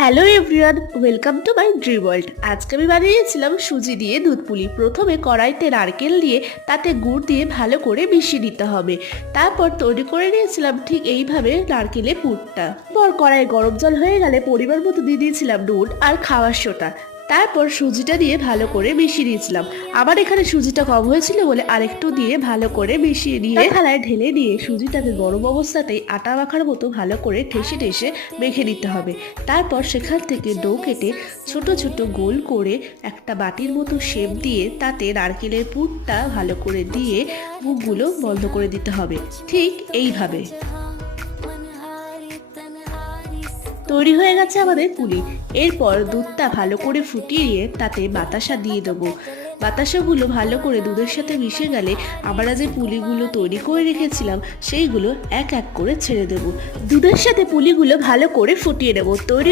Hello everyone, welcome to my dream world. আজকে আমি বানিয়েছিলাম সুজি দিয়ে দুধ পুলি। প্রথমে কড়াইতে নারকেল দিয়ে তাতে গুড় দিয়ে ভালো করে মিশিয়ে নিতে হবে। তারপর তৈরি করে নিয়েছিলাম ঠিক এইভাবে নারকেলের পুরটা। পর কড়াই গরম জল হয়ে গেলে পরিমাণ মতো দিয়ে দিয়েছিলাম নুন আর খাওয়ার সোডা। তারপর সুজিটা দিয়ে ভালো করে মিশিয়ে দিয়েছিলাম। আমার এখানে সুজিটা কম হয়েছিল বলে আরেকটু দিয়ে ভালো করে মিশিয়ে নিয়ে থালায় ঢেলে দিয়ে সুজিটাকে গরম অবস্থাতেই আটা মাখার মতো ভালো করে ঠেসে ঠেসে মেখে নিতে হবে। তারপর সেখান থেকে ডো কেটে ছোট ছোট গোল করে একটা বাটির মতো শেপ দিয়ে তাতে নারকেলের পুরটা ভালো করে দিয়ে মুখগুলো বন্ধ করে দিতে হবে। ঠিক এইভাবে তৈরি হয়ে গেছে আমাদের পুলি। এরপর দুধটা ভালো করে ফুটিয়ে তাতে বাতাসা দিয়ে দেবো। বাতাসাগুলো ভালো করে দুধের সাথে মিশে গেলে আমরা যে পুলিগুলো তৈরি করে রেখেছিলাম সেইগুলো এক এক করে ছেড়ে দেবো। দুধের সাথে পুলিগুলো ভালো করে ফুটিয়ে নেবো। তৈরি